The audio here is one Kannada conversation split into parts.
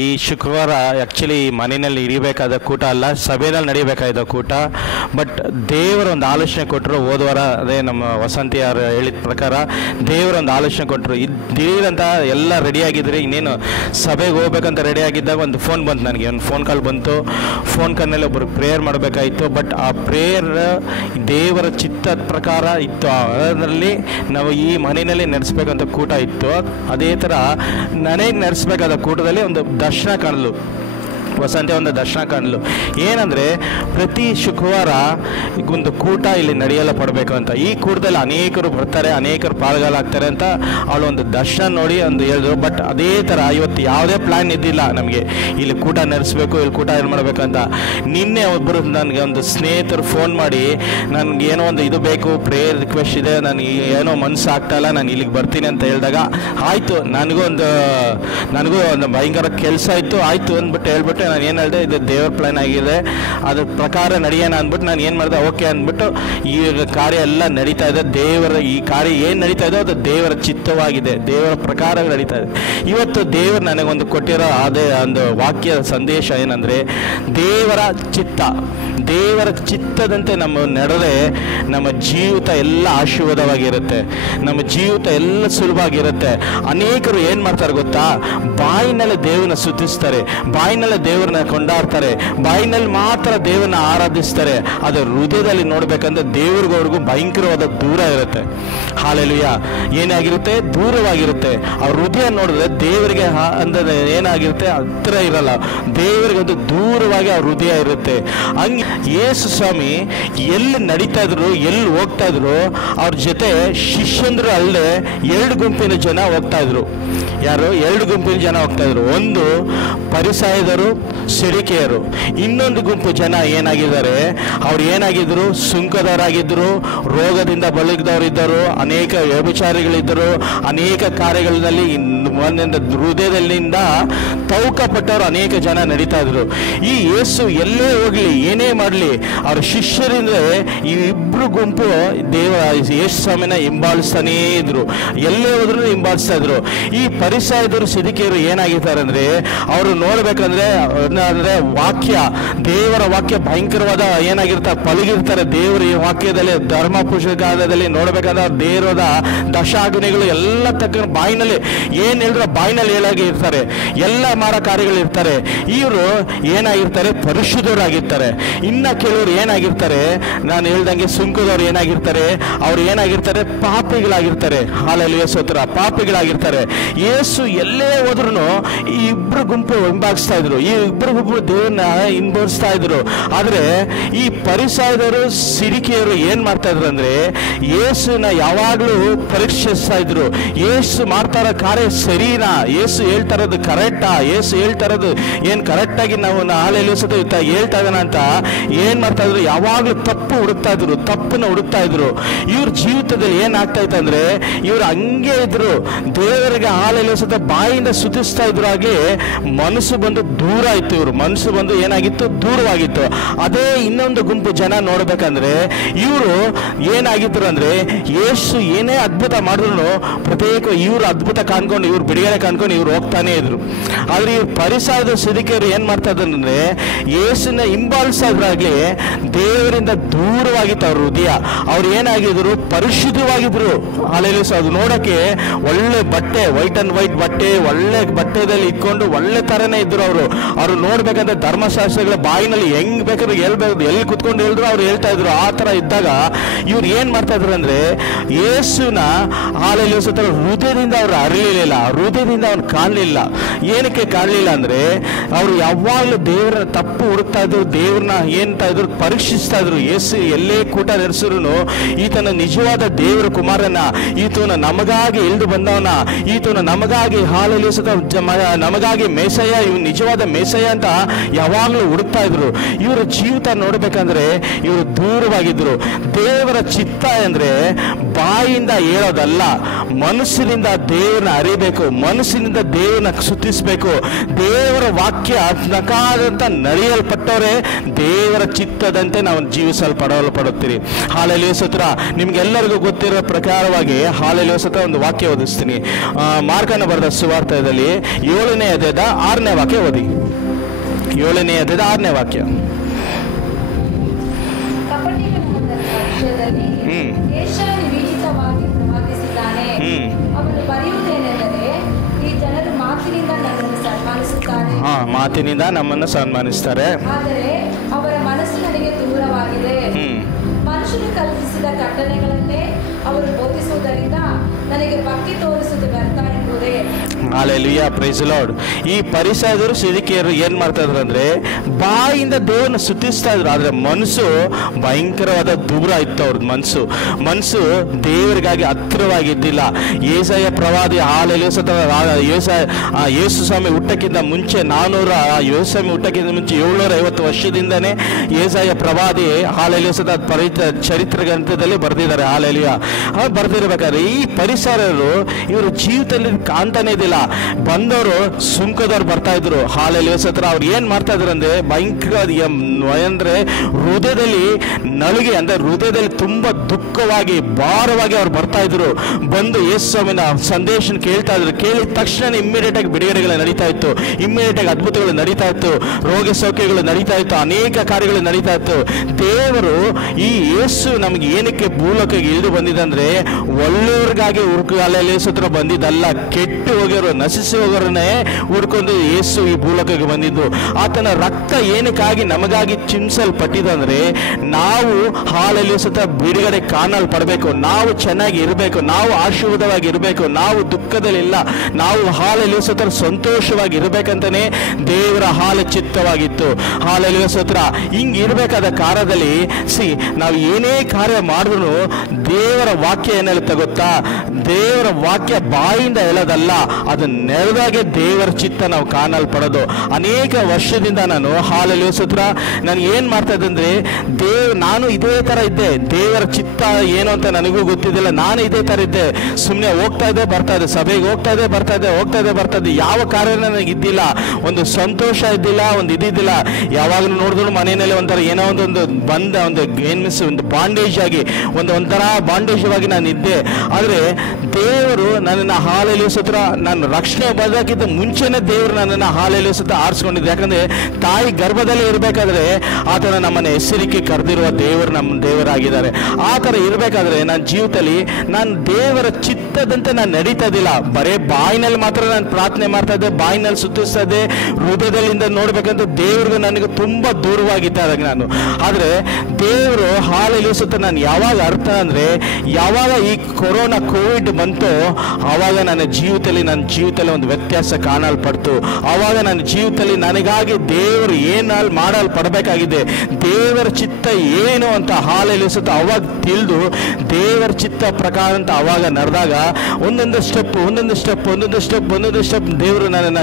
ಈ ಶುಕ್ರವಾರ ಆ್ಯಕ್ಚುಲಿ ಮನೆಯಲ್ಲಿ ಇರಬೇಕಾದ ಕೂಟ ಅಲ್ಲ, ಸಭೆಯಲ್ಲಿ ನಡೀಬೇಕಾದ ಕೂಟ. ಬಟ್ ದೇವರು ಒಂದು ಆಲೋಚನೆ ಕೊಟ್ಟರು. ಹೋದವಾರ ಅದೇ ನಮ್ಮ ವಸಂತಿ ಅವರು ಹೇಳಿದ ಪ್ರಕಾರ ದೇವರೊಂದು ಆಲೋಚನೆ ಕೊಟ್ಟರು. ಇದ್ದೀರಂತ ಎಲ್ಲ ರೆಡಿಯಾಗಿದ್ರಿ, ಇನ್ನೇನು ಸಭೆಗೆ ಹೋಗ್ಬೇಕಂತ ರೆಡಿಯಾಗಿದ್ದಾಗ ಒಂದು ಫೋನ್ ಬಂತು ನನಗೆ. ಒಂದು ಫೋನ್ ಕಾಲ್ ಬಂತು. ಫೋನ್ ಕಾಲ್ನಲ್ಲಿ ಒಬ್ಬರು ಪ್ರೇಯರ್ ಮಾಡಬೇಕಾಯಿತು. ಬಟ್ ಆ ಪ್ರೇಯರ್ ದೇವರ ಚಿತ್ತದ ಪ್ರಕಾರ ಇತ್ತು. ಅದರಲ್ಲಿ ನಾವು ಈ ಮನೆಯಲ್ಲಿ ನಡೆಸ್ಬೇಕಂತ ಕೂಟ ಇತ್ತು. ಅದೇ ಥರ ನನಗೆ ನಡೆಸ್ಬೇಕಾದ ಕೂಟದಲ್ಲಿ ಒಂದು ದರ್ಶನ ಕಾಣಲು, ವಸಂತ ಒಂದು ದರ್ಶನ ಕಾಣಲು. ಏನಂದರೆ ಪ್ರತಿ ಶುಕ್ರವಾರ ಒಂದು ಕೂಟ ಇಲ್ಲಿ ನಡೆಯಲು ಪಡಬೇಕು ಅಂತ. ಈ ಕೂಟದಲ್ಲಿ ಅನೇಕರು ಬರ್ತಾರೆ, ಅನೇಕರು ಪಾಲ್ಗೊಳ್ಳಾಗ್ತಾರೆ ಅಂತ ಅವಳು ಒಂದು ದರ್ಶನ ನೋಡಿ ಒಂದು ಹೇಳಿದ್ರು. ಬಟ್ ಅದೇ ಥರ ಇವತ್ತು ಯಾವುದೇ ಪ್ಲ್ಯಾನ್ ಇದ್ದಿಲ್ಲ ನಮಗೆ ಇಲ್ಲಿ ಕೂಟ ನಡೆಸಬೇಕು, ಇಲ್ಲಿ ಕೂಟ ಏನು ಮಾಡಬೇಕಂತ. ನಿನ್ನೆ ಒಬ್ಬರು ನನಗೆ ಒಂದು ಸ್ನೇಹಿತರು ಫೋನ್ ಮಾಡಿ ನನಗೆ ಏನೋ ಒಂದು ಇದು ಬೇಕು, ಪ್ರೇಯರ್ ರಿಕ್ವೆಸ್ಟ್ ಇದೆ, ನನಗೆ ಏನೋ ಮನಸ್ಸು ಆಗ್ತಾಯಿಲ್ಲ, ನಾನು ಇಲ್ಲಿಗೆ ಬರ್ತೀನಿ ಅಂತ ಹೇಳಿದಾಗ ಆಯಿತು, ನನಗೂ ಒಂದು ಭಯಂಕರ ಕೆಲಸ ಇತ್ತು, ಆಯಿತು ಅಂದ್ಬಿಟ್ಟು ಹೇಳ್ಬಿಟ್ಟು ನಾನು ಏನು ಹೇಳಿದೆ, ಇದು ದೇವ್ರ ಪ್ಲ್ಯಾನ್ ಆಗಿದೆ, ಅದ್ರ ಪ್ರಕಾರ ನಡೆಯೋಣ ಅಂದ್ಬಿಟ್ಟು ನಾನು ಏನು ಮಾಡಿದೆ, ಓಕೆ ಅಂದ್ಬಿಟ್ಟು ಈಗ ಕಾರ್ಯ ಎಲ್ಲ ನಡೀತಾ ಇದೆ. ಈ ಕಾರ್ಯ ಏನು ನಡೀತಾ ಇದೆ ಅದು ದೇವರ ಚಿತ್ತವಾಗಿದೆ, ದೇವರ ಪ್ರಕಾರ ನಡೀತಾ ಇದೆ. ಇವತ್ತು ದೇವರು ನನಗೊಂದು ಕೊಟ್ಟಿರೋ ಅದೇ ಒಂದು ವಾಕ್ಯ ಸಂದೇಶ ಏನಂದರೆ, ದೇವರ ಚಿತ್ತದಂತೆ ನಮ್ಮ ನಡೆದರೆ ನಮ್ಮ ಜೀವಿತ ಎಲ್ಲ ಆಶೀರ್ವಾದವಾಗಿರುತ್ತೆ, ನಮ್ಮ ಜೀವಿತ ಎಲ್ಲ ಸುಲಭವಾಗಿರುತ್ತೆ. ಅನೇಕರು ಏನು ಮಾಡ್ತಾರೆ ಗೊತ್ತಾ, ಬಾಯಿನಲ್ಲಿ ದೇವರನ್ನ ಸ್ತುತಿಸ್ತಾರೆ, ಬಾಯಿನಲ್ಲಿ ದೇವರನ್ನ ಕೊಂಡಾಡ್ತಾರೆ, ಬಾಯಿನಲ್ಲಿ ಮಾತ್ರ ದೇವರನ್ನ ಆರಾಧಿಸ್ತಾರೆ. ಅದು ಹೃದಯದಲ್ಲಿ ನೋಡ್ಬೇಕಂದ್ರೆ ದೇವ್ರಿಗವ್ರಿಗೂ ಭಯಂಕರವಾದ ದೂರ ಇರುತ್ತೆ. ಹಾಲೆಲೂಯಾ. ಏನಾಗಿರುತ್ತೆ, ದೂರವಾಗಿರುತ್ತೆ. ಅವ್ರ ಹೃದಯ ನೋಡಿದ್ರೆ ದೇವರಿಗೆ ಅಂದರೆ ಏನಾಗಿರುತ್ತೆ, ಹತ್ರ ಇರಲ್ಲ, ದೇವರಿಗೆ ಒಂದು ದೂರವಾಗಿ ಅವ್ರ ಹೃದಯ ಇರುತ್ತೆ. ಹಂಗೆ ಯೇಸು ಸ್ವಾಮಿ ಎಲ್ಲಿ ನಡೀತಾ ಇದ್ರು, ಎಲ್ಲಿ ಹೋಗ್ತಾ ಇದ್ರು, ಅವ್ರ ಜೊತೆ ಶಿಷ್ಯಂದ್ರು ಅಲ್ಲದೆ 2 ಗುಂಪಿನ ಜನ ಹೋಗ್ತಾ ಇದ್ರು. ಯಾರು? 2 ಗುಂಪಿನ ಜನ ಹೋಗ್ತಾ ಇದ್ರು. ಒಂದು ಪರಿಸಾಯದರು, ಸೆರಿಕೆಯರು. ಇನ್ನೊಂದು ಗುಂಪು ಜನ ಏನಾಗಿದ್ದಾರೆ, ಅವ್ರು ಏನಾಗಿದ್ರು, ಸುಂಕದವರಾಗಿದ್ದರು, ರೋಗದಿಂದ ಬಳಲಿದವರಿದ್ದರು, ಅನೇಕ ವ್ಯಭಿಚಾರಿಗಳಿದ್ದರು, ಅನೇಕ ಕಾರ್ಯಗಳಲ್ಲಿ ಹೃದಯದಲ್ಲಿಂದ ತೌಕಪಟ್ಟವರು ಅನೇಕ ಜನ ನಡೀತಾ ಇದ್ರು. ಈ ಯೇಸು ಎಲ್ಲೇ ಹೋಗ್ಲಿ, ಏನೇ ಮಾಡಲಿ, ಅವ್ರ ಶಿಷ್ಯರಿಂದ ಈ ಇಬ್ರು ಗುಂಪು ಯೇಸು ಸ್ವಾಮಿನ ಹಿಂಬಾಲಿಸ್ತಾನೇ ಇದ್ರು, ಎಲ್ಲೇ ಹೋದ್ರು ಹಿಂಬಾಲಿಸ್ತಾ ಇದ್ರು. ಈ ಪರಿಸಾಯದರು, ಸೆರಿಕೆಯರು ಏನಾಗಿರ್ತಾರೆ ಅಂದ್ರೆ, ಅವರು ನೋಡ್ಬೇಕಂದ್ರೆ ದೇವರ ವಾಕ್ಯ ಭಯಂಕರವಾದ ಏನಾಗಿರ್ತಾರೆ, ಪಳಗಿರ್ತಾರೆ. ದೇವರ ಈ ವಾಕ್ಯದಲ್ಲಿ ಧರ್ಮ ಪುಸ್ತಕದಲ್ಲಿ ನೋಡ್ಬೇಕಂದ್ರೆ ದೇವರದ ದಶಾಗ್ನಿಗಳು ಎಲ್ಲ ತಕ್ಕ ಬಾಯಿನಲ್ಲಿ ಏನ್ ಹೇಳಿದ್ರೆ ಬಾಯಿನಲ್ಲಿ ಹೇಳಾಗಿ ಇರ್ತಾರೆ, ಎಲ್ಲ ಮಾರ ಕಾರ್ಯಗಳು ಇರ್ತಾರೆ. ಇವರು ಏನಾಗಿರ್ತಾರೆ, ಪರಿಶುದ್ಧರಾಗಿರ್ತಾರೆ. ಇನ್ನ ಕೆಲವರು ಏನಾಗಿರ್ತಾರೆ, ನಾನು ಹೇಳ್ದಂಗೆ ಸುಂಕದವ್ರು ಏನಾಗಿರ್ತಾರೆ, ಅವ್ರು ಏನಾಗಿರ್ತಾರೆ, ಪಾಪಿಗಳಾಗಿರ್ತಾರೆ. ಹಾಲೆಲೂಯಾ ಸ್ತೋತ್ರ, ಪಾಪಿಗಳಾಗಿರ್ತಾರೆ. ಯೇಸು ಎಲ್ಲೇ ಹೋದ್ರು ಈ ಇಬ್ರು ಗುಂಪು ಹಿಂಬಾಲಿಸ್ತಾ ಇದ್ರು, ಈ ಇಬ್ರು ಗುಂಪು ದೇವ್ರನ್ನ ಹಿಂಬಾಲಿಸ್ತಾ ಇದ್ರು. ಆದ್ರೆ ಈ ಪರಿಸಾಯದವರು, ಸಿರಿಕೆಯರು ಏನ್ ಮಾಡ್ತಾ ಇದ್ರು ಅಂದ್ರೆ, ಯೇಸುನ ಯಾವಾಗ್ಲೂ ಪರೀಕ್ಷಿಸ್ತಾ ಇದ್ರು. ಯೇಸು ಮಾಡ್ತಾ ಇರೋ ಕಾರ್ಯ ಸರಿನಾ, ಯೇಸು ಹೇಳ್ತಾ ಇರೋದು ಕರೆಕ್ಟಾ, ಯೇಸು ಹೇಳ್ತಾ ಇರೋದು ಏನ್ ಕರೆಕ್ಟ್ ಆಗಿ ನಾವು ಹೇಳ್ತಾ ಇದ್ದಾನ ಅಂತ ಏನ್ ಮಾಡ್ತಾ ಇದ್ರು, ಯಾವಾಗ್ಲೂ ತಪ್ಪನ್ನ ಹುಡುಕ್ತಾ ಇದ್ರು. ಇವ್ರ ಜೀವಿತದಲ್ಲಿ ಏನಾಗ್ತಾ ಇತ್ತು ಅಂದ್ರೆ, ಇವ್ರು ಹಂಗೆ ಇದ್ರು, ದೇವರಿಗೆ ಹಾಲೆಲಿಸದ ಬಾಯಿಂದ ಸುತಿಸ್ತಾ ಇದ್ರು. ಹಾಗೆ ಮನಸ್ಸು ಬಂದು ದೂರ ಇತ್ತು, ಇವ್ರು ಮನಸ್ಸು ಬಂದು ಏನಾಗಿತ್ತು, ದೂರವಾಗಿತ್ತು. ಅದೇ ಇನ್ನೊಂದು ಗುಂಪು ಜನ ನೋಡ್ಬೇಕಂದ್ರೆ, ಇವರು ಏನಾಗಿದ್ರು ಅಂದ್ರೆ, ಯೇಸು ಏನೇ ಅದ್ಭುತ ಮಾಡಿದ್ರು ಪ್ರತ್ಯೇಕ ಇವ್ರು ಅದ್ಭುತ ಕಾಣ್ಕೊಂಡು, ಇವ್ರು ಬಿಡುಗಡೆ ಕಾಣ್ಕೊಂಡು ಇವ್ರು ಹೋಗ್ತಾನೆ ಇದ್ರು. ಆದ್ರೆ ಇವ್ರು ಪರಿಸಾಯದ ಸಿರಿಕೆಯರು ಏನ್ ಮಾಡ್ತಾ ಇದ್ರೆ, ಯೇಸುನ ಹಿಂಬಾಲಿಸ್ತಾ ಇದ್ರಾಗ್ಲಿ ದೇವರಿಂದ ದೂರವಾಗಿತ್ತು ಅವ್ರ ಹೃದಯ. ಅವ್ರು ಏನಾಗಿದ್ರು, ಪರಿಶುದ್ಧವಾಗಿದ್ರು. ಹಾಲೆಲೂಯಾ. ಅದು ನೋಡಕ್ಕೆ ಒಳ್ಳೆ ಬಟ್ಟೆ, ವೈಟ್ ಅಂಡ್ ವೈಟ್ ಬಟ್ಟೆ, ಒಳ್ಳೆ ಬಟ್ಟೆದಲ್ಲಿ ಇಟ್ಕೊಂಡು ಒಳ್ಳೆ ತರನೇ ಇದ್ರು. ಅವ್ರು ನೋಡ್ಬೇಕಂದ್ರೆ ಧರ್ಮಶಾಸ್ತ್ರಗಳ ಬಾಯಿನಲ್ಲಿ ಹೆಂಗ್ ಬೇಕಾದ್ರೆ ಹೇಳ್ಬೇಕು, ಎಲ್ಲಿ ಕುತ್ಕೊಂಡು ಹೇಳಿದ್ರು ಅವ್ರು ಹೇಳ್ತಾ ಇದ್ರು. ಆ ತರ ಇದ್ದಾಗ ಇವ್ರು ಏನ್ ಮಾಡ್ತಾ ಇದ್ರು ಅಂದ್ರೆ, ಯೇಸುನ ಹಾಲೆಲೂಯಾ ಹೃದಯದಿಂದ ಅವ್ರು ಅರಿಲಿಲ್ಲ, ಹೃದಯದಿಂದ ಅವ್ರು ಕಾಣಲಿಲ್ಲ. ಏನಕ್ಕೆ ಕಾಣಲಿಲ್ಲ ಅಂದ್ರೆ, ಅವ್ರು ಯಾವಾಗಲೂ ದೇವರ ತಪ್ಪು ಹುಡುಕ್ತಾ ಇದ್ರು, ದೇವ್ರನ್ನ ಏನ್ತಾ ಇದ್ರು, ಪರೀಕ್ಷಿಸ್ತಾ ಇದ್ರು. ಯೇಸು ಎಲ್ಲೇ ಕೂಟ ನಡೆಸಿದ್ರು ಈತನ ನಿಜವಾದ ದೇವರ ಕುಮಾರನ, ಈತನ ನಮಗಾಗಿ ಇಳಿದು ಬಂದವನ, ಈತನ ನಮಗಾಗಿ ಹಾಲೆಲೂಯಾ ನಮಗಾಗಿ ಮೇಸಯ್ಯ, ಇವ್ ನಿಜವಾದ ಮೆಸಯ್ಯ ಅಂತ ಯಾವಾಗಲೂ ಹುಡುಕ್ತಾ ಇದ್ರು. ಇವರ ಜೀವಿತ ನೋಡ್ಬೇಕಂದ್ರೆ ಇವರು ದೂರವಾಗಿದ್ರು. ದೇವರ ಚಿತ್ತ ಅಂದ್ರೆ ಬಾಯಿಂದ ಹೇಳೋದಲ್ಲ, ಮನಸ್ಸಿನಿಂದ ದೇವರನ್ನ ಅರಿಬೇಕು, ಮನಸ್ಸಿನಿಂದ ದೇವರನ್ನ ಸ್ತುತಿಸಬೇಕು. ದೇವರ ವಾಕ್ಯ ನಕಾದಂತ ನಡೆಯಲ್ಪಟ್ಟವರೇ ದೇವರ ಚಿತ್ತದಂತೆ ನಾವು ಜೀವಿಸಲ್ಪಡಲ್ಪಡುತ್ತೀರಿ. ಹಾಲೆಲೂಯ ಸ್ತೋತ್ರ. ನಿಮ್ಗೆಲ್ಲರಿಗೂ ಗೊತ್ತಿರೋ ಪ್ರಕಾರವಾಗಿ ಹಾಲೆಲೂಯ ಸ್ತೋತ್ರ ಒಂದು ವಾಕ್ಯ ಓದಿಸ್ತೀನಿ. ಮಾರ್ಕನ ಬರೆದ ಸುವಾರ್ತೆಯಲ್ಲಿ 7ನೇ ಅಧ್ಯಾಯದ 6ನೇ ವಾಕ್ಯ ಓದಿ. 7ನೇ ಅಧ್ಯಾಯದ 6ನೇ ವಾಕ್ಯ. ಮಾತಿನಿಂದ ನಮ್ಮನ್ನು ಸನ್ಮಾನಿಸ್ತಾರೆ, ಆದರೆ ಅವರ ಮನಸ್ಸು ನನಗೆ ದೂರವಾಗಿದೆ. ಮನುಷ್ಯರು ಕಲ್ಪಿಸಿದ ಕಟ್ಟಳೆಗಳನ್ನೇ ಅವರು ಬೋಧಿಸುವುದರಿಂದ ನನಗೆ ಭಕ್ತಿ ತೋರಿಸುವುದು ವ್ಯರ್ಥ ಎಂಬುದೇ. Hallelujah, praise the Lord. ಈ ಪರಿಸರದವರು ಸಿದಿಕಿಯರು ಏನ್ ಮಾಡ್ತಾ ಇದ್ರು ಅಂದ್ರೆ ಬಾಯಿಂದ ದೇವರನ್ನ ಸ್ತುತಿಸ್ತಾ ಇದ್ರು, ಆದ್ರೆ ಮನಸ್ಸು ಭಯಂಕರವಾದ ದೂರ ಇತ್ತು. ಅವ್ರದ್ದು ಮನಸ್ಸು ದೇವರಿಗಾಗಿ ಹತ್ತಿರವಾಗಿದ್ದಿಲ್ಲ. ಯೆಶಾಯ ಪ್ರವಾದಿ ಯೇಸು ಸ್ವಾಮಿ ಹುಟ್ಟಕ್ಕಿಂತ ಮುಂಚೆ 400 ಯೇಸು ಸ್ವಾಮಿ ಹುಟ್ಟಕ್ಕಿಂತ ಮುಂಚೆ 750 ವರ್ಷದಿಂದನೇ ಯೆಶಾಯ ಪ್ರವಾದಿ ಚರಿತ್ರೆ ಗ್ರಂಥದಲ್ಲಿ ಬರೆದಿದ್ದಾರೆ. ಹಾಲೆಲೂಯಾ. ಬರ್ದಿರ್ಬೇಕಾದ್ರೆ ಈ ಪರಿಸರರು ಇವ್ರ ಜೀವಿತದಲ್ಲಿ ಕಾಣ್ತಾನೆ ಇದ್ದಿಲ್ಲ. ಬಂದವರು ಸುಂಕದವ್ರು ಬರ್ತಾ ಇದ್ರು. ಹಾಲೆಲೂಯಾ ಸ್ತೋತ್ರ. ಅವ್ರು ಏನ್ ಮಾಡ್ತಾ ಇದ್ರು ಅಂದ್ರೆ ಭಯಂಕರ ಅಂದ್ರೆ ಹೃದಯದಲ್ಲಿ ನಲುಗೆ, ಅಂದ್ರೆ ಹೃದಯದಲ್ಲಿ ತುಂಬಾ ದುಃಖವಾಗಿ ಭಾರವಾಗಿ ಅವ್ರು ಬರ್ತಾ ಇದ್ರು. ಬಂದು ಯೇಸು ಸ್ವಾಮಿನ ಸಂದೇಶ ಕೇಳ್ತಾ ಇದ್ರು. ಕೇಳಿದ ತಕ್ಷಣ ಇಮ್ಮಿಡಿಯೇಟ್ ಆಗಿ ಬಿಡುಗಡೆಗಳು ನಡೀತಾ ಇತ್ತು, ಇಮ್ಮಿಡಿಯೇಟ್ ಆಗಿ ಅದ್ಭುತಗಳು ನಡೀತಾ ಇತ್ತು, ರೋಗ ಸೌಖ್ಯಗಳು ನಡೀತಾ ಇತ್ತು, ಅನೇಕ ಕಾರ್ಯಗಳು ನಡೀತಾ ಇತ್ತು. ದೇವರು ಈ ಯೇಸು ನಮ್ಗೆ ಏನಕ್ಕೆ ಭೂಲೋಕಕ್ಕೆ ಇಳಿದು ಬಂದಿದೆ ಅಂದ್ರೆ ಒಳ್ಳೆಯವ್ರಿಗಾಗಿ ಹುಡುಕಾಲೆಯಲ್ಲಿ ಸತ್ರ ಬಂದಿದ್ದಲ್ಲ, ಕೆಟ್ಟು ಹೋಗಿರೋ ನಶಿಸಿ ಹೋಗೋರನ್ನೇ ಹುಡ್ಕೊಂಡು ಯೇಸು ಈ ಭೂಲೋಕಕ್ಕೆ ಬಂದಿದ್ದು. ಆತನ ರಕ್ತ ಏನಕ್ಕಾಗಿ ನಮಗಾಗಿ ಚಿಮ್ಸಲ್ಪಟ್ಟಿದಂದ್ರೆ ನಾವು ಹಾಲಲ್ಲಿ ಸತ ಬಿಡುಗಡೆ ಕಾಣಲ್ಪಡಬೇಕು, ನಾವು ಚೆನ್ನಾಗಿ ಇರಬೇಕು, ನಾವು ಆಶೀರ್ವಾದವಾಗಿ ಇರಬೇಕು, ನಾವು ದುಃಖದಲ್ಲಿಲ್ಲ, ನಾವು ಹಾಲಲ್ಲಿ ಸತ ಸಂತೋಷವಾಗಿ ಇರಬೇಕಂತಾನೆ ದೇವರ ಹಾಲ ಚಿತ್ತವಾಗಿತ್ತು. ಹಾಲಲ್ಲಿ ಸತ್ರ ಹಿಂಗ್ ಇರಬೇಕಾದ ಕಾರ್ಯದಲ್ಲಿ ನಾವು ಏನೇ ಕಾರ್ಯ ಮಾಡಿದ್ರು ದೇವರ ವಾಕ್ಯ ಏನ್ ಹೇಳುತ್ತೆ ಗೊತ್ತಾ? ದೇವರ ವಾಕ್ಯ ಬಾಯಿಂದ ಹೇಳೋದಲ್ಲ, ಅದು ನೆರೆದಾಗೆ ದೇವರ ಚಿತ್ತ ನಾವು ಕಾಣಲ್ಪಡೋದು. ಅನೇಕ ವರ್ಷದಿಂದ ನಾನು ಹಾಲಲ್ಲಿ ಸತ್ರ ನಾನು ಏನ್ ಮಾಡ್ತಾ ಇದ್ದೆ ಅಂದ್ರೆ ನಾನು ಇದೇ ತರ ಇದ್ದೆ. ದೇವರ ಚಿತ್ತ ಏನು ಅಂತ ನನಗೂ ಗೊತ್ತಿದ್ದಿಲ್ಲ. ನಾನು ಇದೇ ತರ ಇದ್ದೆ, ಸುಮ್ಮನೆ ಹೋಗ್ತಾ ಇದ್ದೆ ಬರ್ತಾ ಇದ್ದೆ, ಸಭೆಗೆ ಹೋಗ್ತಾ ಇದ್ದೆ ಬರ್ತಾ ಇದ್ದೆ. ಯಾವ ಕಾರ್ಯ ನನಗೆ ಇದ್ದಿಲ್ಲ, ಒಂದು ಸಂತೋಷ ಇದ್ದಿಲ್ಲ, ಒಂದು ಇದ್ದಿದ್ದಿಲ್ಲ. ಯಾವಾಗಲೂ ನೋಡಿದ್ರು ಮನೆಯಲ್ಲಿ ಒಂಥರ ಏನೋ ಒಂದು ಒಂದು ಬಾಂಡೇಜ್ ಆಗಿ ಒಂಥರ ಬಾಂಡೇಜವಾಗಿ ನಾನು ಇದ್ದೆ. ಆದ್ರೆ ದೇವರು ನನ್ನನ್ನು ಹಾಲಲ್ಲಿ ಸತ್ರ ನಾನು ರಕ್ಷಣೆ ಬರೋದಕ್ಕಿಂತ ಮುಂಚೆನೆ ದೇವರು ನನ್ನನ್ನು ಹಾಲಲ್ಲಿ ಸತ್ರ ಆರಿಸ್ಕೊಂಡಿದ್ದೆ. ಯಾಕಂದ್ರೆ ತಾಯಿ ಗರ್ಭದಲ್ಲಿ ಇರಬೇಕಾದ್ರೆ ಆತನ ನಮ್ಮನ್ನ ಹೆಸರಿಕೆ ಕರೆದಿರುವ ದೇವರು ನಮ್ಮ ದೇವರಾಗಿದ್ದಾರೆ. ಆ ಥರ ಇರಬೇಕಾದ್ರೆ ನನ್ನ ಜೀವಿತದಲ್ಲಿ ನಾನು ದೇವರ ಚಿತ್ತದಂತೆ ನಾನು ನಡೀತಾ ಇದ್ದಿಲ್ಲ. ಬರೇ ಬಾಯಿನಲ್ಲಿ ಮಾತ್ರ ನಾನು ಪ್ರಾರ್ಥನೆ ಮಾಡ್ತಾ ಇದ್ದೆ, ಬಾಯಿನಲ್ಲಿ ಸುತ್ತಿಸ್ತಾ ಇದ್ದೆ, ಹೃದಯದಲ್ಲಿಂದ ನೋಡ್ಬೇಕಂತ ದೇವ್ರಿಗೂ ನನಗೆ ತುಂಬಾ ದೂರವಾಗಿದ್ದಾಗ ನಾನು. ಆದ್ರೆ ದೇವರು ಹಾಲಲ್ಲಿ ಸುತ್ತ ನಾನು ಯಾವಾಗ ಅರ್ಥ ಅಂದ್ರೆ ಯಾವಾಗ ಈ ಕೊರೋನಾ ಕೋವಿಡ್ ಬಂತು ಆವಾಗ ನನ್ನ ಜೀವಿತದಲ್ಲಿ ಒಂದು ವ್ಯತ್ಯಾಸ ಕಾಣಲ್ಪಡ್ತು. ಆವಾಗ ನನ್ನ ಜೀವಿತದಲ್ಲಿ ನನಗಾಗಿ ದೇವರು ಏನಲ್ಲಿ ಮಾಡಲ್ಪಡಬೇಕಾಗಿದೆ, ದೇವರ ಚಿತ್ತ ಏನು ಅಂತ ಹಾಲಲ್ಲಿ ಸುತ್ತ ಅವಾಗ ತಿಳಿದು ದೇವರ ಚಿತ್ತ ಪ್ರಕಾರ ಅಂತ ಅವಾಗ ನಡೆದಾಗ ಒಂದೊಂದು ಸ್ಟೆಪ್ ದೇವರು ನನ್ನನ್ನು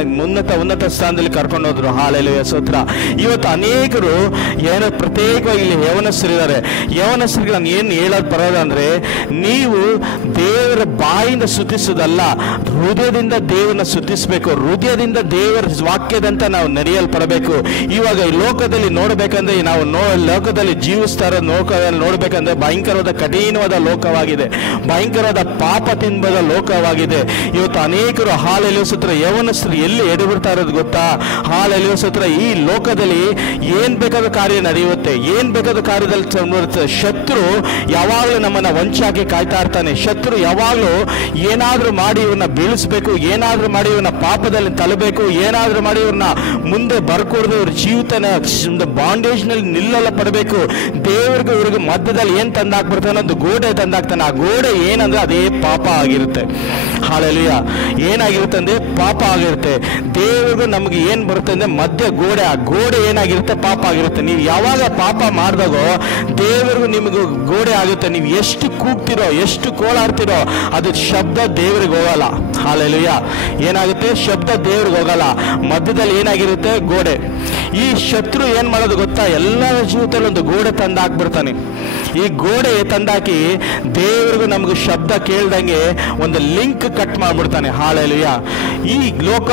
ಉನ್ನತ ಸ್ಥಾನದಲ್ಲಿ ಕರ್ಕೊಂಡು ಹೋದ್ರು. ಹಾಲೆಲೂಯಾ ಸ್ತೋತ್ರ. ಇವತ್ತು ಅನೇಕರು ಏನೋ ಪ್ರತ್ಯೇಕವಾಗಿ ಇಲ್ಲಿ ಯವನಸ್ಥರಿದ್ದಾರೆ. ಯವನಸ್ಥರಿಗೆ ನಾನು ಏನು ಹೇಳೋದು ಬರೋದಂದ್ರೆ ನೀವು ದೇವರ ಬಾಯಿಂದ ಸ್ತುತಿಸೋದಲ್ಲ, ಹೃದಯದಿಂದ ದೇವರನ್ನ ಸ್ತುತಿಸಬೇಕು, ಹೃದಯದಿಂದ ದೇವರ ವಾಕ್ಯದಂತ ನಾವು ನಡೆಯಲ್ಪಡಬೇಕು. ಇವಾಗ ಈ ಲೋಕದಲ್ಲಿ ನೋಡ್ಬೇಕಂದ್ರೆ ನಾವು ಲೋಕದಲ್ಲಿ ಜೀವಿಸ್ತಾರ ಲೋಕದಲ್ಲಿ ನೋಡ್ಬೇಕಂದ್ರೆ ಭಯಂಕರವಾದ ಕಠಿಣವಾದ ಲೋಕವಾಗಿದೆ, ಭಯಂಕರವಾದ ಪಾಪ ತಿನ್ಬದ ಲೋಕವಾಗಿದೆ. ಇವತ್ತು ಅನೇಕರು ಹಾಲೆಲೂಯಾ ಸ್ತೋತ್ರ ಯವನಸ್ಥರು ಎಲ್ಲಿ ಎಡಬಿಡ್ತಾ ಇರೋದು ಗೊತ್ತಾ? ಹಾಲೆಲೂಯಾ ಸ್ತೋತ್ರ. ಈ ಲೋಕದಲ್ಲಿ ಏನ್ ಬೇಕಾದ ಕಾರ್ಯ ನಡೆಯುತ್ತೆ, ಏನ್ ಬೇಕಾದ ಕಾರ್ಯದಲ್ಲಿ ಶತ್ರು ಯಾವಾಗಲೂ ನಮ್ಮನ್ನ ವಂಚಾಗಿ ಕಾಯ್ತಾ ಇರ್ತಾನೆ. ಶತ್ರು ಯಾವಾಗಲೂ ಏನಾದ್ರೂ ಮಾಡಿ ಇವ್ರನ್ನ ಬೀಳಿಸ್ಬೇಕು, ಏನಾದ್ರೂ ಮಾಡಿ ಇವ್ರನ್ನ ಪಾಪದಲ್ಲಿ ತಲಬೇಕು, ಏನಾದ್ರೂ ಮಾಡಿ ಇವ್ರನ್ನ ಮುಂದೆ ಬರ್ಕೊಡ್ದು ಇವ್ರ ಜೀವಿತನ ಬಾಂಡೇಜ್ ನಲ್ಲಿ ನಿಲ್ಲಲ್ಲ ಪಡಬೇಕು. ದೇವ್ರಿಗೂ ಇವ್ರಿಗೆ ಮಧ್ಯದಲ್ಲಿ ಏನ್ ತಂದಾಕ್ಬಿಡ್ತಾನೆ, ಒಂದು ಗೋಡೆ ತಂದಾಕ್ತಾನೆ. ಆ ಗೋಡೆ ಏನಂದ್ರೆ ಅದೇ ಪಾಪ ಆಗಿರುತ್ತೆ. ಹಾಲೆಲೂಯ. ಏನಾಗಿರುತ್ತೆ ಅಂದರೆ ಪಾಪ ಆಗಿರುತ್ತೆ. ದೇವರಿಗೂ ನಮಗೆ ಏನು ಬರುತ್ತೆ ಅಂದರೆ ಮಧ್ಯ ಗೋಡೆ, ಆ ಗೋಡೆ ಏನಾಗಿರುತ್ತೆ? ಪಾಪ ಆಗಿರುತ್ತೆ. ನೀವು ಯಾವಾಗ ಪಾಪ ಮಾಡಿದಾಗೋ ದೇವರಿಗೂ ನಿಮಗೂ ಗೋಡೆ ಆಗುತ್ತೆ. ನೀವು ಎಷ್ಟು ಕೂಗ್ತಿರೋ, ಎಷ್ಟು ಕೋಲಾಡ್ತಿರೋ, ಅದು ಶಬ್ದ ದೇವರಿಗೆ ಹೋಗಲ್ಲ. ಹಾಲೆಲೂಯ. ಏನಾಗುತ್ತೆ? ಶಬ್ದ ದೇವ್ರಿಗೆ ಹೋಗಲ್ಲ. ಮಧ್ಯದಲ್ಲಿ ಏನಾಗಿರುತ್ತೆ? ಗೋಡೆ. ಈ ಶತ್ರು ಏನು ಮಾಡೋದು ಗೊತ್ತಾ? ಎಲ್ಲರ ಜೀವಿತದಲ್ಲಿ ಒಂದು ಗೋಡೆ ತಂದು ಹಾಕ್ಬಿಡ್ತಾನೆ. ಈ ಗೋಡೆ ತಂದಾಕಿ ದೇವರಿಗೂ ನಮಗೂ ಶಬ್ದ ಕೇಳ್ದಂಗೆ ಒಂದು ಲಿಂಕ್ ಕಟ್ ಮಾಡಿಬಿಡ್ತಾನೆ. ಹಾಲೆಲೂಯ. ಈ ಲೋಕ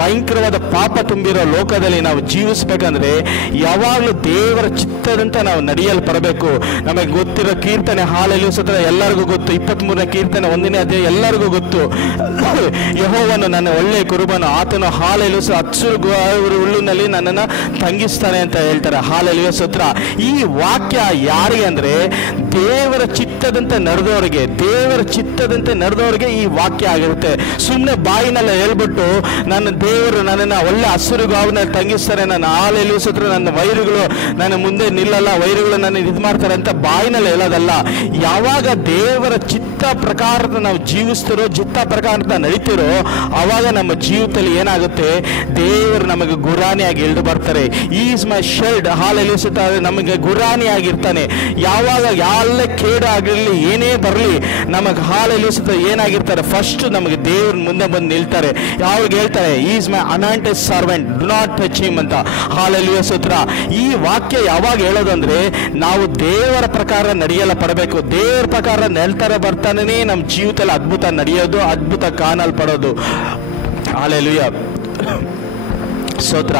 ಭಯಂಕರವಾದ ಪಾಪ ತುಂಬಿರೋ ಲೋಕದಲ್ಲಿ ನಾವು ಜೀವಿಸ್ಬೇಕಂದ್ರೆ ಯಾವಾಗಲೂ ದೇವರ ಚಿತ್ತದಂತೆ ನಾವು ನಡೆಯಲ್ಪಡಬೇಕು. ನಮಗೆ ಗೊತ್ತಿರೋ ಕೀರ್ತನೆ ಹಾಲೆಲೂಯ ಸತ್ರ ಎಲ್ಲರಿಗೂ ಗೊತ್ತು. 23ನೇ ಕೀರ್ತನೆ 1ನೇ ಅಧ್ಯಾಯ ಎಲ್ಲರಿಗೂ ಗೊತ್ತು. ಯೆಹೋವನು ನನ್ನ ಒಳ್ಳೆಯ ಕುರುಬನು, ಆತನು ಹಾಲೆಲೂಯ ಹಸಿರು ಹುಲ್ಲಿನಲ್ಲಿ ನನ್ನನ್ನು ತಂಗಿಸ್ತಾನೆ ಅಂತ ಹೇಳ್ತಾರೆ. ಹಾಲೆಲೂಯ ಸ್ತೋತ್ರ. ಈ ವಾಕ್ಯ ಯಾರಿಗೆ ಅಂದ್ರೆ ದೇವರ ಚಿತ್ತದಂತೆ ನಡೆದವರಿಗೆ, ದೇವರ ಚಿತ್ತದಂತೆ ನಡೆದವರಿಗೆ ಈ ವಾಕ್ಯ ಆಗಿರುತ್ತೆ. ಸುಮ್ಮನೆ ಬಾಯಿನೆಲ್ಲ ಹೇಳ್ಬಿಟ್ಟು ನನ್ನ ದೇವರು ನನ್ನನ್ನು ಒಳ್ಳೆ ಹಸಿರು ಗಾವನಲ್ಲಿ ತಂಗಿಸ್ತಾರೆ, ನನ್ನ ಹಾಲೆಲೂಯ ಸ್ತೋತ್ರ, ನನ್ನ ವೈರಿಗಳು ನನ್ನ ಮುಂದೆ ನಿಲ್ಲಲ್ಲ, ವೈರಿಗಳು ನನ್ನ ಇದು ಮಾಡ್ತಾರೆ ಅಂತ ಬಾಯಿನಲ್ಲಿ ಹೇಳೋದಲ್ಲ. ಯಾವಾಗ ದೇವರ ಚಿತ್ತ ಪ್ರಕಾರದ ನಾವು ಜೀವಿಸ್ತಿರೋ, ಚಿತ್ತ ಪ್ರಕಾರದ ನಡೀತಿರೋ, ಆವಾಗ ನಮ್ಮ ಜೀವಿತದಲ್ಲಿ ಏನಾಗುತ್ತೆ? ದೇವರು ನಮಗೆ ಗುರಾಣಿಯಾಗಿ ಇಳಿದು ಬರ್ತಾರೆ. Is my shelled. ಹಾಲೆಲೂಯ ಸ್ತೋತ್ರ. ನಮಗೆ ಗುರಾಣಿಯಾಗಿರ್ತಾನೆ. ಯಾವಾಗ ಎಲ್ಲ ಕೇಡು ಆಗಿರಲಿ, ಏನೇ ಬರಲಿ, ನಮಗೆ ಹಾಲೆಲೂಯ ಸ್ತೋತ್ರ ಏನಾಗಿರ್ತಾರೆ? ಫಸ್ಟ್ ನಮಗೆ ದೇವ್ರ ಮುಂದೆ ಬಂದು ನಿಲ್ತಾರೆ. ಯಾವಾಗ ಹೇಳ್ತಾರೆ? Is my anointed servant, do not touch him ಅಂತ. ಹಾಲೆಲೂಯ ಸ್ತೋತ್ರ. ಈ ವಾಕ್ಯ ಯಾವಾಗ ಹೇಳೋದಂದ್ರೆ ನಾವು ದೇವರ ಪ್ರಕಾರ ನಡೆಯಲ್ಲ ಪಡಬೇಕು. ದೇವರ ಪ್ರಕಾರ ನೆಲ್ತಾರೆ ಬರ್ತಾನೆ ನಮ್ಮ ಜೀವಿತದಲ್ಲಿ ಅದ್ಭುತ ನಡೆಯೋದು, ಅದ್ಭುತ ಕಾಣಲ್ಪಡೋದು. ಹಾಲೆಲೂಯ ಸ್ತೋತ್ರ.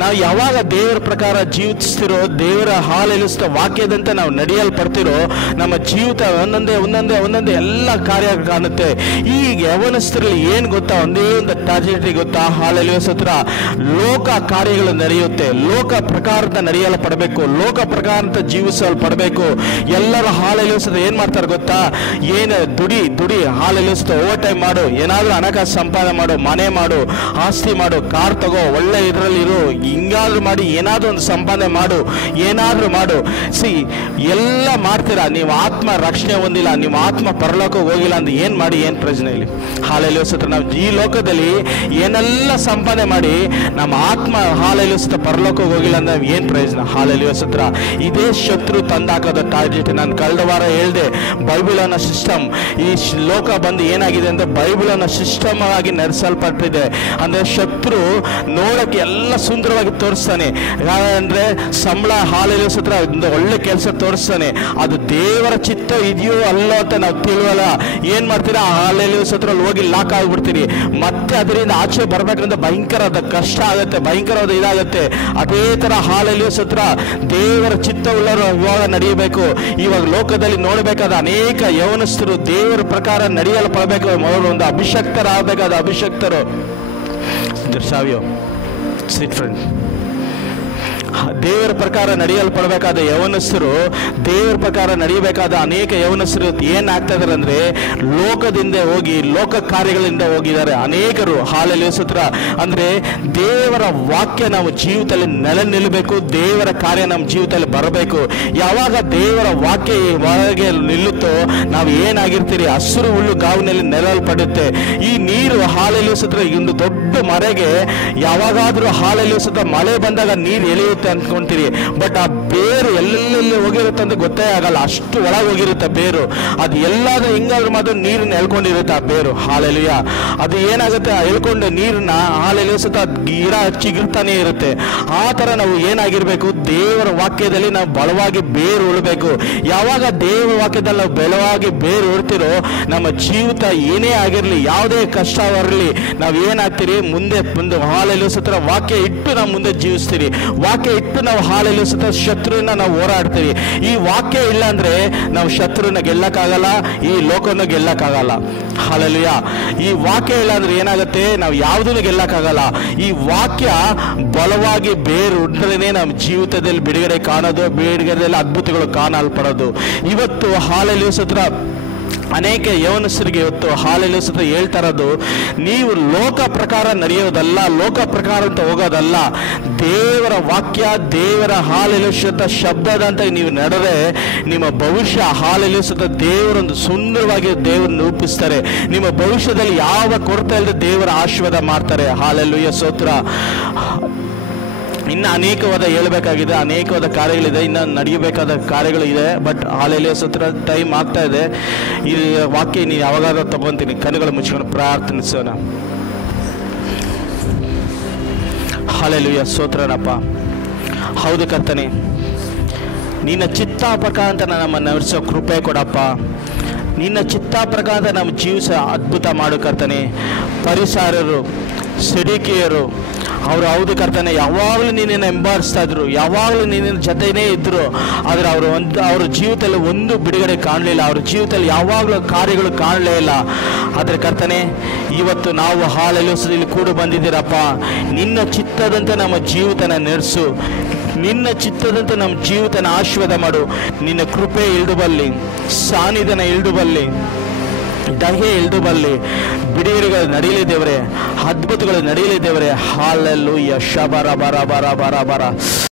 ನಾವು ಯಾವಾಗ ದೇವರ ಪ್ರಕಾರ ಜೀವಿಸ್ತಿರೋ, ದೇವರ ಹಾಲೆಲೂಯ ವಾಕ್ಯದಂತೆ ನಾವು ನಡೆಯಲ್ಪಡ್ತಿರೋ, ನಮ್ಮ ಜೀವಿತ ಒಂದೊಂದೇ ಎಲ್ಲ ಕಾರ್ಯ ಕಾಣುತ್ತೆ. ಈ ಯವನಸ್ಥರಲ್ಲಿ ಏನು ಗೊತ್ತಾ? ಒಂದೇ ಒಂದು ಟ್ರಾಜಿಡಿ ಗೊತ್ತಾ? ಹಾಲೆಲೂಯ ಸ್ತೋತ್ರ. ಲೋಕ ಕಾರ್ಯಗಳು ನಡೆಯುತ್ತೆ. ಲೋಕ ಪ್ರಕಾರದ ನಡೆಯಲ್ಪಡಬೇಕು, ಲೋಕ ಪ್ರಕಾರದ ಜೀವಿಸಲ್ಪಡಬೇಕು. ಎಲ್ಲರೂ ಹಾಲೆಲೂಯ ಸ್ತೋತ್ರ ಏನು ಮಾಡ್ತಾರೆ ಗೊತ್ತಾ? ಏನು ದುಡಿ ಹಾಲೆಲೂಯ ಸ್ತೋತ್ರ, ಓವರ್ ಟೈಮ್ ಮಾಡು, ಏನಾದರೂ ಹಣಕಾಸು ಸಂಪಾದನೆ ಮಾಡು, ಮನೆ ಮಾಡು, ಆಸ್ತಿ ಮಾಡು, ಕಾರ್ ತಗೋ, ಒಳ್ಳೆ ಇದರಲ್ಲಿರು, ಹಿಂಗಾದ್ರೂ ಮಾಡಿ ಏನಾದ್ರೂ ಒಂದು ಸಂಪಾದನೆ ಮಾಡು, ಏನಾದ್ರೂ ಮಾಡು. ಎಲ್ಲ ಮಾಡ್ತೀರಾ, ನೀವು ಆತ್ಮ ರಕ್ಷಣೆ ಹೊಂದಿಲ್ಲ, ನೀವು ಆತ್ಮ ಪರಲೋಕಕ್ಕೆ ಹೋಗಿಲ್ಲ ಅಂದ್ರೆ ಏನು ಮಾಡಿ ಏನು ಪ್ರಯೋಜನ ಇಲ್ಲಿ? ಹಾಲೆಲೂಯ ಸ್ತೋತ್ರ. ನಾವು ಈ ಲೋಕದಲ್ಲಿ ಏನೆಲ್ಲ ಸಂಪಾದನೆ ಮಾಡಿ ನಮ್ಮ ಆತ್ಮ ಹಾಲೆಲೂಯ ಸ್ತೋತ್ರ ಪರಲೋಕಕ್ಕೆ ಹೋಗಿಲ್ಲ ಅಂದ್ರೆ ಏನು ಪ್ರಯೋಜನ? ಹಾಲೆಲೂಯ ಸ್ತೋತ್ರ. ಇದೇ ಶತ್ರು ತಂದಾಕೋದ ಟಾರ್ಗೆಟ್. ನಾನು ಕಳೆದ ವಾರ ಹೇಳಿದೆ, ಬೈಬಲ್ ಅನ್ನೋ ಸಿಸ್ಟಮ್ ಈ ಲೋಕ ಬಂದು ಏನಾಗಿದೆ ಅಂದ್ರೆ ಬೈಬಲ್ ಅನ್ನೋ ಸಿಸ್ಟಮ್ ಆಗಿ ನಡೆಸಲ್ಪಟ್ಟಿದೆ. ಅಂದ್ರೆ ಶತ್ರು ನೋಡಕ್ಕೆ ಎಲ್ಲ ಸುಂದರವಾಗಿ ತೋರಿಸ್ತಾನೆ. ಯಾಕಂದ್ರೆ ಸಂಬಳ, ಹಾಲೆಲೂಯ ಸ್ತೋತ್ರ, ಒಳ್ಳೆ ಕೆಲಸ ತೋರಿಸ್ತಾನೆ. ಅದು ದೇವರ ಚಿತ್ತ ಇದೆಯೋ ಅಲ್ಲೋ ಅಂತ ನಾವು ತಿಳಿಯಲ್ಲ. ಏನ್ ಮಾಡ್ತೀರಾ? ಹಾಲೆಲೂಯ ಸ್ತೋತ್ರ ಹೋಗಿ ಲಾಕ್ ಆಗ್ಬಿಡ್ತೀರಿ. ಮತ್ತೆ ಅದರಿಂದ ಆಚೆ ಬರ್ಬೇಕಂದ್ರೆ ಭಯಂಕರವಾದ ಕಷ್ಟ ಆಗುತ್ತೆ, ಭಯಂಕರವಾದ ಇದಾಗುತ್ತೆ. ಅದೇ ತರ ಹಾಲೆಲೂಯ ಸ್ತೋತ್ರ ದೇವರ ಚಿತ್ತವುಳ್ಳವರು ಇವಾಗ ನಡೆಯಬೇಕು. ಇವಾಗ ಲೋಕದಲ್ಲಿ ನೋಡಬೇಕಾದ ಅನೇಕ ಯೌವನಸ್ಥರು ದೇವರ ಪ್ರಕಾರ ನಡೆಯಲ್ಪಡಬೇಕು. ಒಂದು ಅಭಿಷಕ್ತರಾಗಬೇಕಾದ ಅಭಿಷಕ್ತರು. ಸಾವಿಯೋ ಸಿಟ್ ಫ್ರೆಂಡ್. ದೇವರ ಪ್ರಕಾರ ನಡೆಯಲ್ಪಡಬೇಕಾದ ಯವನಸ್ಥರು, ದೇವರ ಪ್ರಕಾರ ನಡೆಯಬೇಕಾದ ಅನೇಕ ಯವನಸ್ಥರು ಏನಾಗ್ತಾ ಇದಾರೆ ಅಂದ್ರೆ ಲೋಕದಿಂದ ಹೋಗಿ ಲೋಕ ಕಾರ್ಯಗಳಿಂದ ಹೋಗಿದ್ದಾರೆ ಅನೇಕರು. ಹಾಲೆಲೂಯ ಸ್ತೋತ್ರ. ಅಂದ್ರೆ ದೇವರ ವಾಕ್ಯ ನಮ್ಮ ಜೀವಿತದಲ್ಲಿ ನೆಲೆ ನಿಲ್ಲಬೇಕು, ದೇವರ ಕಾರ್ಯ ನಮ್ಮ ಜೀವಿತದಲ್ಲಿ ಬರಬೇಕು. ಯಾವಾಗ ದೇವರ ವಾಕ್ಯ ಒಳಗೆ ನಿಲ್ಲುತ್ತೋ ನಾವು ಏನಾಗಿರ್ತೀರಿ? ಹಸಿರು ಹುಲ್ಲು ಗಾವಿನಲ್ಲಿ ನೆರಳಲ್ಪಡುತ್ತೆ. ಈ ನೀರು ಹಾಲೆಲೂಯ ಸ್ತೋತ್ರ ಒಂದು ದೊಡ್ಡ ಮರೆಗೆ ಯಾವಾಗಾದ್ರೂ ಹಾಲೆಲೂಯ ಸ್ತೋತ್ರ ಮಳೆ ಬಂದಾಗ ನೀರು ಎಳೆಯುತ್ತೆ ಅನ್ಕೊಂತೀರಿ. ಬಟ್ ಆ ಬೇರು ಎಲ್ಲೆಲ್ಲಿ ಹೋಗಿರುತ್ತೆ ಅಂತ ಗೊತ್ತೇ ಆಗಲ್ಲ, ಅಷ್ಟು ಒಳಗೆ ಹೋಗಿರುತ್ತೆ ಬೇರು. ಅದು ಎಲ್ಲಾದ್ರೂ ಹಿಂಗಾದ್ರೂ ಮಾತ್ರ ನೀರನ್ನ ಎಳ್ಕೊಂಡಿರುತ್ತೆ ಆ ಬೇರು. ಹಾಲೆಲೂಯ. ಅದು ಏನಾಗುತ್ತೆ? ಎಳ್ಕೊಂಡು ನೀರನ್ನ ಹಾಲೆಲೂಯ ಸ್ತೋತ್ರ ಗಿಡ ಚಿಗುರ್ತಾನೆ ಇರುತ್ತೆ. ಆ ತರ ನಾವು ಏನಾಗಿರ್ಬೇಕು? ದೇವರ ವಾಕ್ಯದಲ್ಲಿ ನಾವು ಬಲವಾಗಿ ಬೇರು ಉಳ್ಬೇಕು. ಯಾವಾಗ ದೇವರ ವಾಕ್ಯದಲ್ಲಿ ನಾವು ಬಲವಾಗಿ ಬೇರು ಉಳ್ತಿರೋ ನಮ್ಮ ಜೀವಿತ ಏನೇ ಆಗಿರ್ಲಿ, ಯಾವುದೇ ಕಷ್ಟ ಬರಲಿ, ನಾವು ಏನಾಗ್ತೀರಿ? ಮುಂದೆ ಹಾಲೆಲೂಯ ಸ್ತೋತ್ರ ವಾಕ್ಯ ಇಟ್ಟು ನಾವು ಮುಂದೆ ಜೀವಿಸ್ತೀರಿ. ವಾಕ್ಯ ಇಟ್ಟು ನಾವು ಹಾಲೆಲೂಯ ಸ್ತೋತ್ರ ಶತ್ರುವಿನ ನಾವು ಹೋರಾಡ್ತೀವಿ. ಈ ವಾಕ್ಯ ಇಲ್ಲ ಅಂದ್ರೆ ನಾವು ಶತ್ರುವಿನ ಗೆಲ್ಲಕ್ಕಾಗಲ್ಲ, ಈ ಲೋಕವನ್ನು ಗೆಲ್ಲಕ್ಕಾಗಲ್ಲ. ಹಾಲೆಲೂಯ. ಈ ವಾಕ್ಯ ಇಲ್ಲ ಅಂದ್ರೆ ಏನಾಗುತ್ತೆ? ನಾವು ಯಾವುದನ್ನು ಗೆಲ್ಲಕ್ಕಾಗಲ್ಲ. ಈ ವಾಕ್ಯ ಬಲವಾಗಿ ಬೇರು ಉಂಟೇನೆ ನಮ್ಮ ಜೀವಿತದಲ್ಲಿ ಬಿಡುಗಡೆ ಕಾಣೋದು, ಬಿಡುಗಡೆಯಲ್ಲಿ ಅದ್ಭುತಗಳು ಕಾಣಲ್ಪಡೋದು. ಇವತ್ತು ಹಾಲೆಲೂಯ ಸ್ತೋತ್ರ ಅನೇಕ ಯೌವನಸ್ಥರಿಗೆ ಇವತ್ತು ಹಾಲೆಲೂಯ ಸ್ತೋತ್ರ ಹೇಳ್ತಾ ಇರೋದು, ನೀವು ಲೋಕ ಪ್ರಕಾರ ನಡೆಯೋದಲ್ಲ, ಲೋಕ ಪ್ರಕಾರ ಅಂತ ಹೋಗೋದಲ್ಲ, ದೇವರ ವಾಕ್ಯ, ದೇವರ ಹಾಲೆಲೂಯ ಸ್ತೋತ್ರ ಶಬ್ದದಂತೆ ನೀವು ನಡೆದ್ರೆ ನಿಮ್ಮ ಭವಿಷ್ಯ ಹಾಲೆಲೂಯ ಸ್ತೋತ್ರ ದೇವರೊಂದು ಸುಂದರವಾಗಿ ದೇವರನ್ನು ರೂಪಿಸ್ತಾರೆ. ನಿಮ್ಮ ಭವಿಷ್ಯದಲ್ಲಿ ಯಾವ ಕೊರತೆ ಇಲ್ಲದೆ ದೇವರ ಆಶೀರ್ವಾದ ಮಾಡ್ತಾರೆ. ಹಾಲೆಲೂಯ ಸ್ತೋತ್ರ. ಇನ್ನು ಅನೇಕವಾದ ಹೇಳಬೇಕಾಗಿದೆ, ಅನೇಕವಾದ ಕಾರ್ಯಗಳಿದೆ, ಇನ್ನು ನಡೆಯಬೇಕಾದ ಕಾರ್ಯಗಳು ಇದೆ. ಬಟ್ ಹಾಲೆಲೂಯ ಸ್ತೋತ್ರ ಟೈಮ್ ಆಗ್ತಾ ಇದೆ. ಈ ವಾಕ್ಯ ನೀವು ಯಾವಾಗಾದ್ರೂ ತಗೊಂತೀನಿ. ಕಣ್ಣುಗಳು ಮುಚ್ಕೊಂಡು ಪ್ರಾರ್ಥಿಸೋಣ. ಹಾಲೆಲೂಯ ಸ್ತೋತ್ರನಪ್ಪ. ಹೌದು ಕರ್ತನೆ, ನಿನ್ನ ಚಿತ್ತ ಪ್ರಕಾರ ನಮ್ಮನ್ನು ನಡೆಸೋ ಕೃಪೆ ಕೊಡಪ್ಪ. ನಿನ್ನ ಚಿತ್ತ ಪ್ರಕಾರ ನಮ್ಮ ಜೀವಿಸ ಅದ್ಭುತ ಮಾಡು ಕರ್ತನೆ. ಪರಿಸರರು, ಸಿಡಿಕೆಯರು ಅವರು ಹೌದು ಕರ್ತನೆ, ಯಾವಾಗಲೂ ನೀನನ್ನು ಹಿಂಬಾಲಿಸ್ತಾ ಇದ್ರು, ಯಾವಾಗಲೂ ನಿನ್ನ ಜೊತೆನೇ ಇದ್ದರು. ಆದರೆ ಅವ್ರ ಜೀವಿತದಲ್ಲಿ ಒಂದು ಬಿಡುಗಡೆ ಕಾಣಲಿಲ್ಲ, ಅವ್ರ ಜೀವಿತದಲ್ಲಿ ಯಾವಾಗಲೂ ಕಾರ್ಯಗಳು ಕಾಣಲೇ ಇಲ್ಲ. ಆದರೆ ಕರ್ತನೆ, ಇವತ್ತು ನಾವು ಹಾಲೆಲೂಯ ಇಲ್ಲಿ ಕೂಡ ಬಂದಿದ್ದೀರಪ್ಪ. ನಿನ್ನ ಚಿತ್ತದಂತೆ ನಮ್ಮ ಜೀವಿತನ ನಡೆಸು, ನಿನ್ನ ಚಿತ್ತದಂತೆ ನಮ್ಮ ಜೀವಿತನ ಆಶೀರ್ವಾದ ಮಾಡು. ನಿನ್ನ ಕೃಪೆ ಇಳಿದು ಬರಲಿ, ಸಾನ್ನಿಧ್ಯನ ಇಳಿದು ಬರಲಿ, ದಯೆ ಇಳಿದು ಬರಲಿ. ಬಿಡುಗಡೆಗಳು ನಡೆಯಲಿ ದೇವರೇ, ಅದ್ಭುತಗಳು ನಡೆಯಲಿ ದೇವರೇ. ಹಾಲೆಲೂಯ ಶಬರ ಬರ ಬರ ಬರ ಬರ.